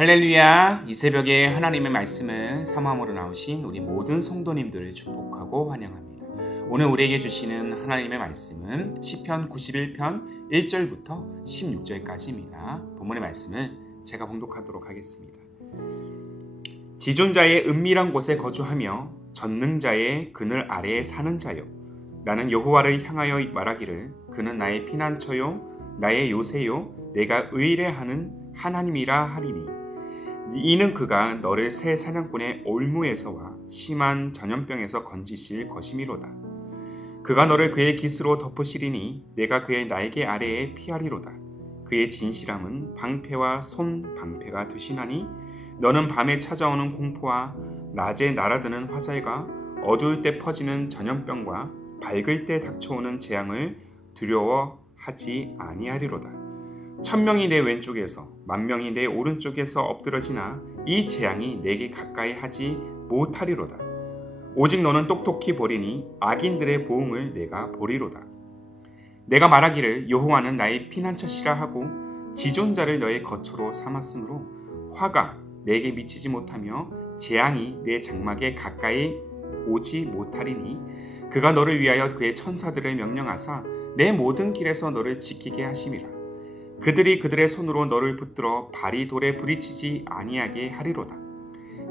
할렐루야! 이 새벽에 하나님의 말씀을 사모함으로 나오신 우리 모든 성도님들을 축복하고 환영합니다. 오늘 우리에게 주시는 하나님의 말씀은 시편 91편 1절부터 16절까지입니다. 본문의 말씀을 제가 봉독하도록 하겠습니다. 지존자의 은밀한 곳에 거주하며 전능자의 그늘 아래에 사는 자여, 나는 여호와를 향하여 말하기를 그는 나의 피난처요 나의 요새요 내가 의뢰하는 하나님이라 하리니, 이는 그가 너를 새 사냥꾼의 올무에서와 심한 전염병에서 건지실 것이미로다. 그가 너를 그의 깃으로 덮으시리니 내가 그의 날개 아래에 피하리로다. 그의 진실함은 방패와 손 방패가 되시나니, 너는 밤에 찾아오는 공포와 낮에 날아드는 화살과 어두울 때 퍼지는 전염병과 밝을 때 닥쳐오는 재앙을 두려워하지 아니하리로다. 1000명이 내 왼쪽에서 10,000명이 내 오른쪽에서 엎드러지나 이 재앙이 내게 가까이 하지 못하리로다. 오직 너는 똑똑히 보리니 악인들의 보응을 내가 보리로다. 내가 말하기를 여호와는 나의 피난처시라 하고 지존자를 너의 거처로 삼았으므로 화가 내게 미치지 못하며 재앙이 내 장막에 가까이 오지 못하리니, 그가 너를 위하여 그의 천사들을 명령하사 내 모든 길에서 너를 지키게 하심이라. 그들이 그들의 손으로 너를 붙들어 발이 돌에 부딪히지 아니하게 하리로다.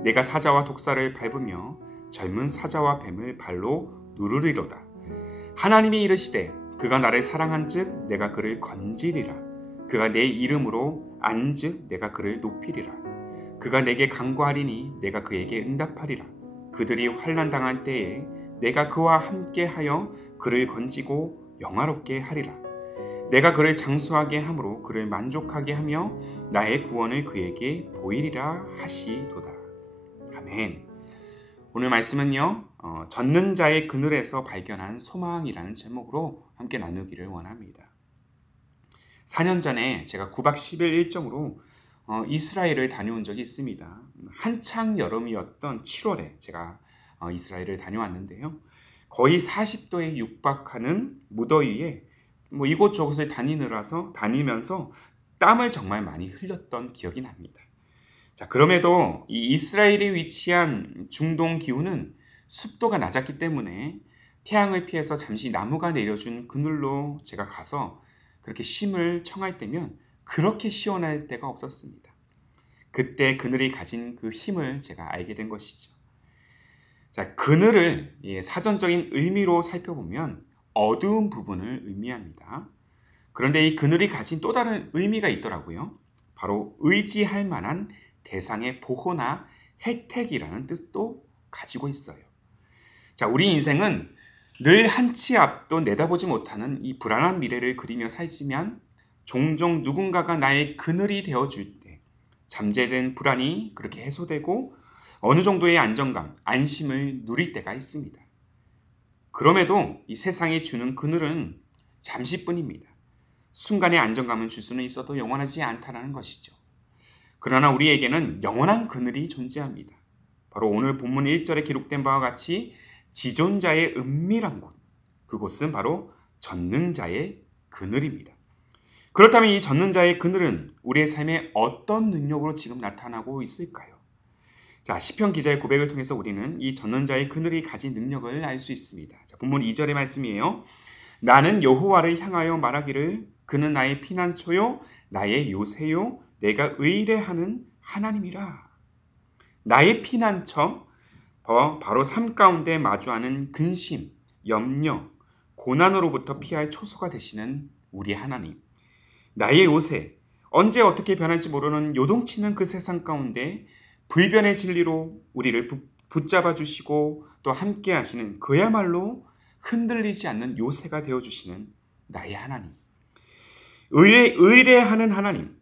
내가 사자와 독사를 밟으며 젊은 사자와 뱀을 발로 누르리로다. 하나님이 이르시되 그가 나를 사랑한즉 내가 그를 건지리라. 그가 내 이름으로 안즉 내가 그를 높이리라. 그가 내게 간구하리니 내가 그에게 응답하리라. 그들이 환난 당한 때에 내가 그와 함께하여 그를 건지고 영화롭게 하리라. 내가 그를 장수하게 함으로 그를 만족하게 하며 나의 구원을 그에게 보이리라 하시도다. 아멘. 오늘 말씀은요, 전능자의 그늘에서 발견한 소망이라는 제목으로 함께 나누기를 원합니다. 4년 전에 제가 9박 10일 일정으로 이스라엘을 다녀온 적이 있습니다. 한창 여름이었던 7월에 제가 이스라엘을 다녀왔는데요. 거의 40도에 육박하는 무더위에 이곳저곳을 다니면서 땀을 정말 많이 흘렸던 기억이 납니다. 자, 그럼에도 이 이스라엘이 위치한 중동 기후는 습도가 낮았기 때문에 태양을 피해서 잠시 나무가 내려준 그늘로 제가 가서 그렇게 쉼을 청할 때면 그렇게 시원할 때가 없었습니다. 그때 그늘이 가진 그 힘을 제가 알게 된 것이죠. 자, 그늘을 사전적인 의미로 살펴보면 어두운 부분을 의미합니다. 그런데 이 그늘이 가진 또 다른 의미가 있더라고요. 바로 의지할 만한 대상의 보호나 혜택이라는 뜻도 가지고 있어요. 자, 우리 인생은 늘 한 치 앞도 내다보지 못하는 이 불안한 미래를 그리며 살지만 종종 누군가가 나의 그늘이 되어줄 때 잠재된 불안이 그렇게 해소되고 어느 정도의 안정감, 안심을 누릴 때가 있습니다. 그럼에도 이 세상이 주는 그늘은 잠시뿐입니다. 순간의 안정감은 줄 수는 있어도 영원하지 않다는 것이죠. 그러나 우리에게는 영원한 그늘이 존재합니다. 바로 오늘 본문 1절에 기록된 바와 같이 지존자의 은밀한 곳, 그곳은 바로 전능자의 그늘입니다. 그렇다면 이 전능자의 그늘은 우리의 삶에 어떤 능력으로 지금 나타나고 있을까요? 자, 시편 기자의 고백을 통해서 우리는 이 전능자의 그늘이 가진 능력을 알 수 있습니다. 자, 본문 2절의 말씀이에요. 나는 여호와를 향하여 말하기를 그는 나의 피난처요 나의 요새요 내가 의뢰하는 하나님이라. 나의 피난처, 바로 삶 가운데 마주하는 근심, 염려, 고난으로부터 피할 초소가 되시는 우리 하나님. 나의 요새, 언제 어떻게 변할지 모르는 요동치는 그 세상 가운데 불변의 진리로 우리를 붙잡아 주시고 또 함께 하시는 그야말로 흔들리지 않는 요새가 되어주시는 나의 하나님. 의뢰하는 하나님.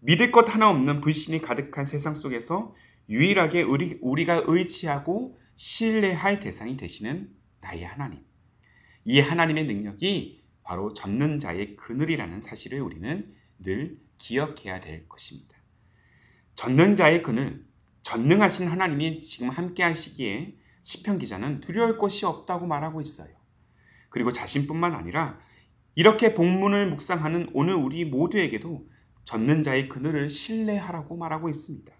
믿을 것 하나 없는 불신이 가득한 세상 속에서 유일하게 우리가 의지하고 신뢰할 대상이 되시는 나의 하나님. 이 하나님의 능력이 바로 전능자의 그늘이라는 사실을 우리는 늘 기억해야 될 것입니다. 전능자의 그늘, 전능하신 하나님이 지금 함께 하시기에 시편 기자는 두려울 것이 없다고 말하고 있어요. 그리고 자신뿐만 아니라 이렇게 본문을 묵상하는 오늘 우리 모두에게도 젖는 자의 그늘을 신뢰하라고 말하고 있습니다.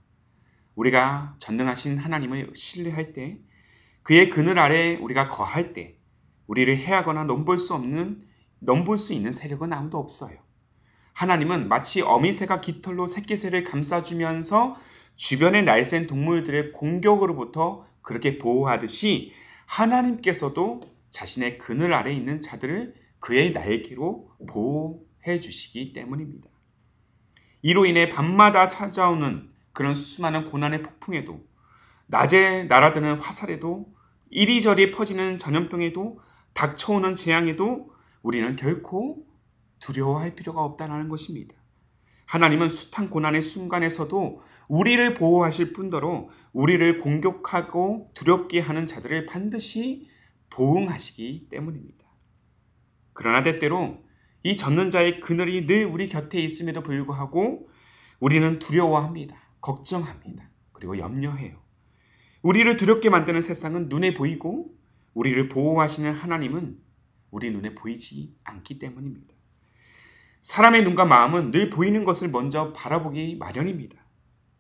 우리가 전능하신 하나님을 신뢰할 때, 그의 그늘 아래 우리가 거할 때 우리를 해하거나 넘볼 수 있는 세력은 아무도 없어요. 하나님은 마치 어미새가 깃털로 새끼새를 감싸주면서 주변의 날쌘 동물들의 공격으로부터 그렇게 보호하듯이 하나님께서도 자신의 그늘 아래 있는 자들을 그의 날개로 보호해 주시기 때문입니다. 이로 인해 밤마다 찾아오는 그런 수많은 고난의 폭풍에도, 낮에 날아드는 화살에도, 이리저리 퍼지는 전염병에도, 닥쳐오는 재앙에도 우리는 결코 두려워할 필요가 없다는 것입니다. 하나님은 숱한 고난의 순간에서도 우리를 보호하실 뿐더러 우리를 공격하고 두렵게 하는 자들을 반드시 보응하시기 때문입니다. 그러나 때때로 이 젖는 자의 그늘이 늘 우리 곁에 있음에도 불구하고 우리는 두려워합니다. 걱정합니다. 그리고 염려해요. 우리를 두렵게 만드는 세상은 눈에 보이고 우리를 보호하시는 하나님은 우리 눈에 보이지 않기 때문입니다. 사람의 눈과 마음은 늘 보이는 것을 먼저 바라보기 마련입니다.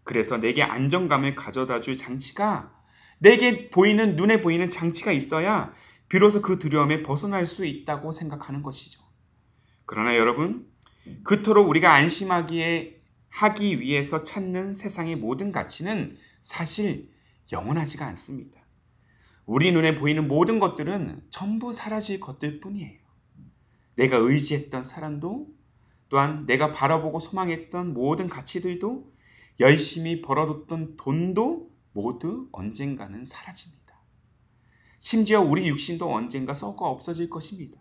그래서 내게 안정감을 가져다 줄 장치가, 내게 보이는, 눈에 보이는 장치가 있어야 비로소 그 두려움에 벗어날 수 있다고 생각하는 것이죠. 그러나 여러분, 그토록 우리가 안심하기 위해서 찾는 세상의 모든 가치는 사실 영원하지가 않습니다. 우리 눈에 보이는 모든 것들은 전부 사라질 것들 뿐이에요. 내가 의지했던 사람도, 또한 내가 바라보고 소망했던 모든 가치들도, 열심히 벌어뒀던 돈도 모두 언젠가는 사라집니다. 심지어 우리 육신도 언젠가 썩어 없어질 것입니다.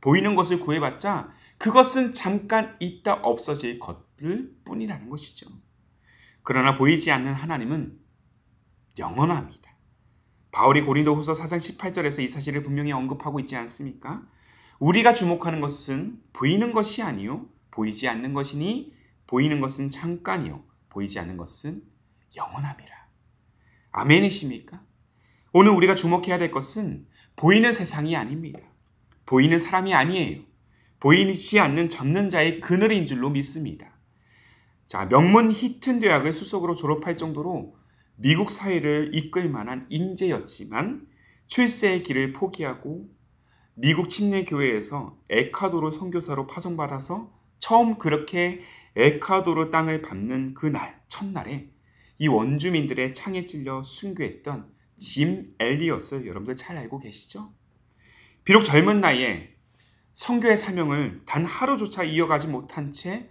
보이는 것을 구해봤자 그것은 잠깐 있다 없어질 것들 뿐이라는 것이죠. 그러나 보이지 않는 하나님은 영원합니다. 바울이 고린도후서 4장 18절에서 이 사실을 분명히 언급하고 있지 않습니까? 우리가 주목하는 것은 보이는 것이 아니요 보이지 않는 것이니, 보이는 것은 잠깐이요 보이지 않는 것은 영원함이라. 아멘이십니까? 오늘 우리가 주목해야 될 것은 보이는 세상이 아닙니다. 보이는 사람이 아니에요. 보이지 않는 젖는 자의 그늘인 줄로 믿습니다. 자, 명문 히튼 대학을 수석으로 졸업할 정도로 미국 사회를 이끌 만한 인재였지만 출세의 길을 포기하고 미국 침례교회에서 에콰도르 선교사로 파송받아서 처음 그렇게 에콰도르 땅을 밟는 그날, 첫날에 이 원주민들의 창에 찔려 순교했던 짐 엘리엇을 여러분들 잘 알고 계시죠? 비록 젊은 나이에 선교의 사명을 단 하루조차 이어가지 못한 채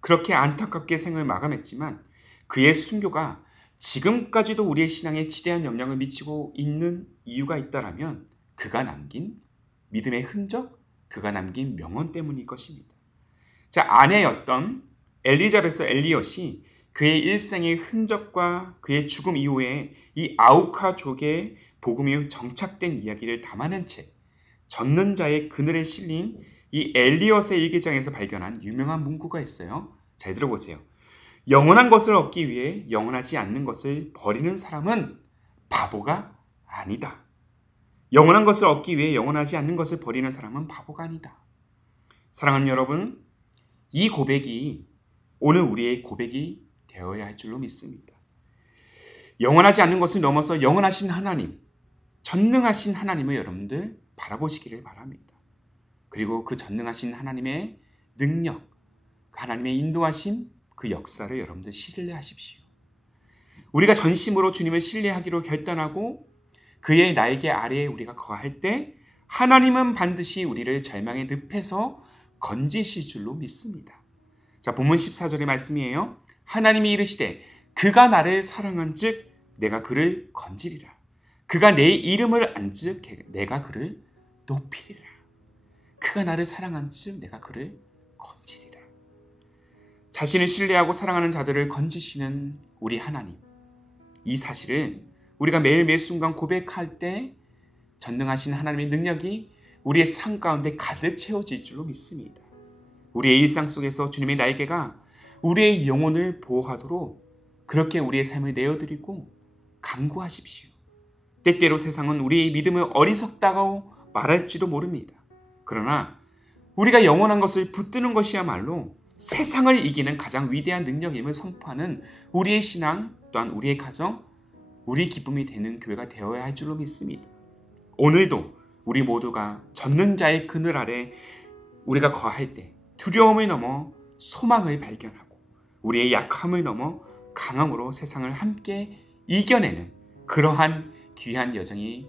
그렇게 안타깝게 생을 마감했지만 그의 순교가 지금까지도 우리의 신앙에 지대한 영향을 미치고 있는 이유가 있다라면 그가 남긴 믿음의 흔적, 그가 남긴 명언 때문일 것입니다. 자, 아내였던 엘리자베스 엘리엇이 그의 일생의 흔적과 그의 죽음 이후에 이 아우카족의 복음이 정착된 이야기를 담아낸 책, 젖는 자의 그늘에 실린 이 엘리엇의 일기장에서 발견한 유명한 문구가 있어요. 잘 들어보세요. 영원한 것을 얻기 위해 영원하지 않는 것을 버리는 사람은 바보가 아니다. 영원한 것을 얻기 위해 영원하지 않는 것을 버리는 사람은 바보가 아니다. 사랑하는 여러분, 이 고백이 오늘 우리의 고백이 되어야 할 줄로 믿습니다. 영원하지 않는 것을 넘어서 영원하신 하나님, 전능하신 하나님을 여러분들 바라보시기를 바랍니다. 그리고 그 전능하신 하나님의 능력, 하나님의 인도하심, 그 역사를 여러분들 신뢰하십시오. 우리가 전심으로 주님을 신뢰하기로 결단하고 그의 날개 아래에 우리가 거할 때 하나님은 반드시 우리를 절망의 늪에서 건지실 줄로 믿습니다. 자, 본문 14절의 말씀이에요. 하나님이 이르시되 그가 나를 사랑한 즉 내가 그를 건지리라. 그가 내 이름을 안 즉 내가 그를 높이리라. 그가 나를 사랑한 즉 내가 그를 건지리라. 자신을 신뢰하고 사랑하는 자들을 건지시는 우리 하나님, 이 사실을 우리가 매일 매 순간 고백할 때 전능하신 하나님의 능력이 우리의 삶 가운데 가득 채워질 줄로 믿습니다. 우리의 일상 속에서 주님의 날개가 우리의 영혼을 보호하도록 그렇게 우리의 삶을 내어드리고 간구하십시오. 때때로 세상은 우리의 믿음을 어리석다고 말할지도 모릅니다. 그러나 우리가 영원한 것을 붙드는 것이야말로 세상을 이기는 가장 위대한 능력임을 선포하는 우리의 신앙 또한 우리의 가정, 우리 기쁨이 되는 교회가 되어야 할 줄로 믿습니다. 오늘도 우리 모두가 젖는 자의 그늘 아래 우리가 거할 때 두려움을 넘어 소망을 발견하고 우리의 약함을 넘어 강함으로 세상을 함께 이겨내는 그러한 귀한 여정이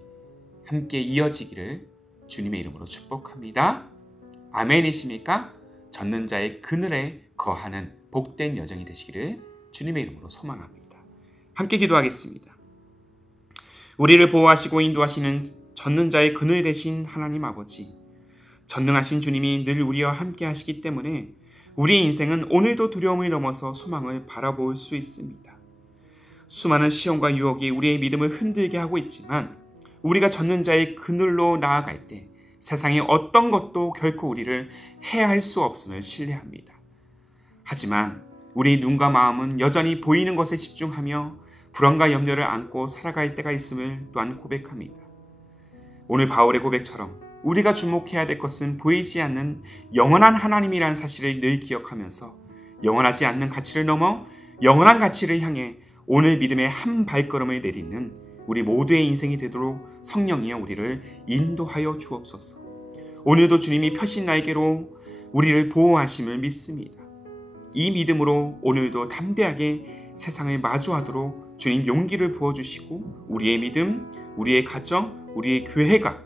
함께 이어지기를 주님의 이름으로 축복합니다. 아멘이십니까? 젖는 자의 그늘에 거하는 복된 여정이 되시기를 주님의 이름으로 소망합니다. 함께 기도하겠습니다. 우리를 보호하시고 인도하시는 젖는 자의 그늘 되신 하나님 아버지, 전능하신 주님이 늘 우리와 함께 하시기 때문에 우리의 인생은 오늘도 두려움을 넘어서 소망을 바라볼 수 있습니다. 수많은 시험과 유혹이 우리의 믿음을 흔들게 하고 있지만 우리가 젖는 자의 그늘로 나아갈 때 세상의 어떤 것도 결코 우리를 해할 수 없음을 신뢰합니다. 하지만 우리 눈과 마음은 여전히 보이는 것에 집중하며 불안과 염려를 안고 살아갈 때가 있음을 또한 고백합니다. 오늘 바울의 고백처럼 우리가 주목해야 될 것은 보이지 않는 영원한 하나님이라는 사실을 늘 기억하면서 영원하지 않는 가치를 넘어 영원한 가치를 향해 오늘 믿음의 한 발걸음을 내딛는 우리 모두의 인생이 되도록 성령이여 우리를 인도하여 주옵소서. 오늘도 주님이 펴신 날개로 우리를 보호하심을 믿습니다. 이 믿음으로 오늘도 담대하게 세상을 마주하도록 주님 용기를 부어주시고 우리의 믿음, 우리의 가정, 우리의 교회가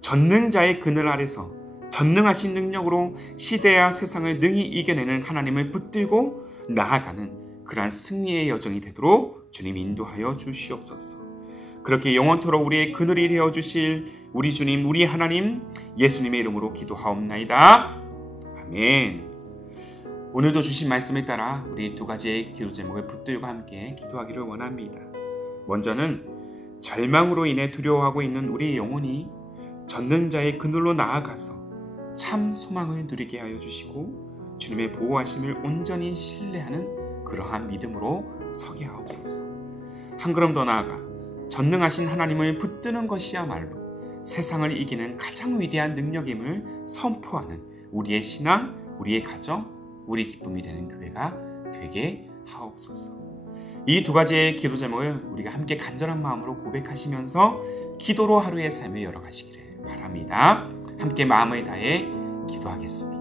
젖는 자의 그늘 아래서 전능하신 능력으로 시대와 세상을 능히 이겨내는 하나님을 붙들고 나아가는 그러한 승리의 여정이 되도록 주님 인도하여 주시옵소서. 그렇게 영원토록 우리의 그늘이 되어주실 우리 주님, 우리 하나님 예수님의 이름으로 기도하옵나이다. 아멘. 오늘도 주신 말씀을 따라 우리 두 가지의 기도 제목을 붙들고 함께 기도하기를 원합니다. 먼저는 절망으로 인해 두려워하고 있는 우리의 영혼이 젖는 자의 그늘로 나아가서 참 소망을 누리게 하여 주시고 주님의 보호하심을 온전히 신뢰하는 그러한 믿음으로 서게 하옵소서. 한 걸음 더 나아가 전능하신 하나님을 붙드는 것이야말로 세상을 이기는 가장 위대한 능력임을 선포하는 우리의 신앙, 우리의 가정, 우리 기쁨이 되는 교회가 되게 하옵소서. 이 두 가지의 기도 제목을 우리가 함께 간절한 마음으로 고백하시면서 기도로 하루의 삶을 열어가시기를 바랍니다. 함께 마음을 다해 기도하겠습니다.